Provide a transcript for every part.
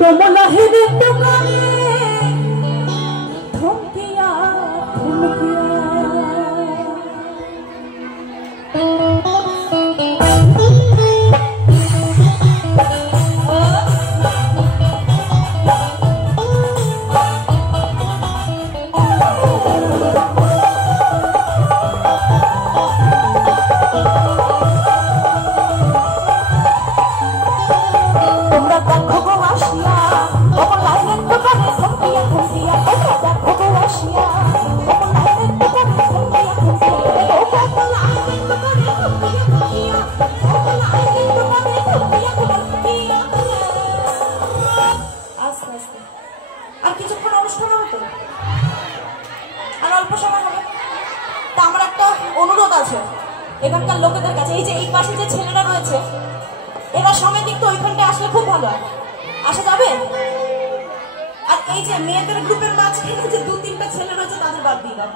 কমলা হেরে তোমারে ধমকিয়া ধমকিয়া আর কিছুক্ষণ অনুষ্ঠান হতো আর অল্প সময় হবে। তা আমার একটা অনুরোধ আছে এখানকার লোকেদের কাছে, এই যে এই পাশে যে ছেলেরা রয়েছে এরা সময় দিকতে ওইখানটায় আসলে খুব ভালো হয়। আসা যাবে? আর এই যে মেয়েদের গ্রুপের মাঝখানে যে দু তিনটা ছেলে রয়েছে তাদের বাদ দিয়ে দাও।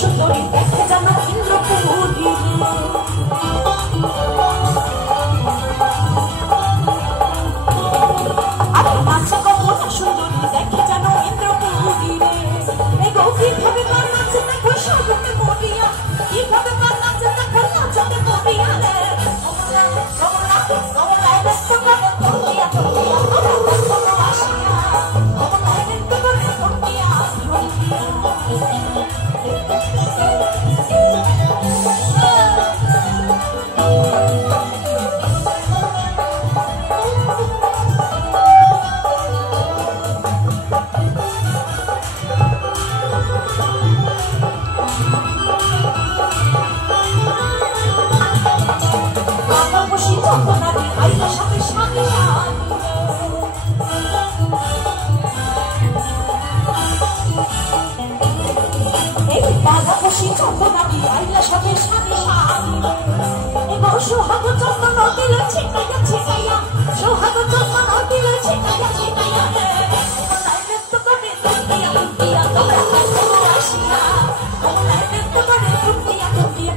সুন্দরী দেখে যেন ইন্দ্রপুরী আর নাচে কমলা সুন্দরী দেখে যেন ইন্দ্রপুরী রে গো কিভাবে পার নাচে দেখো সবকে মরিয়া কিভাবে পার নাচে দেখো নাচতে মরিয়া রে কমলা কমলা দেখো মরিয়া কমলা আসিয়া কমলা দেখো মরিয়া সোহাগ চন্দন দিলে ছিটাইয়া ছিটাইয়া সোহাগ চন্দন দিলে ছিটাইয়া ছিটাইয়া তো করে দুনিয়া দুনিয়া তোমরা আসিয়া তোমরা তো করে দুনিয়া দুনিয়া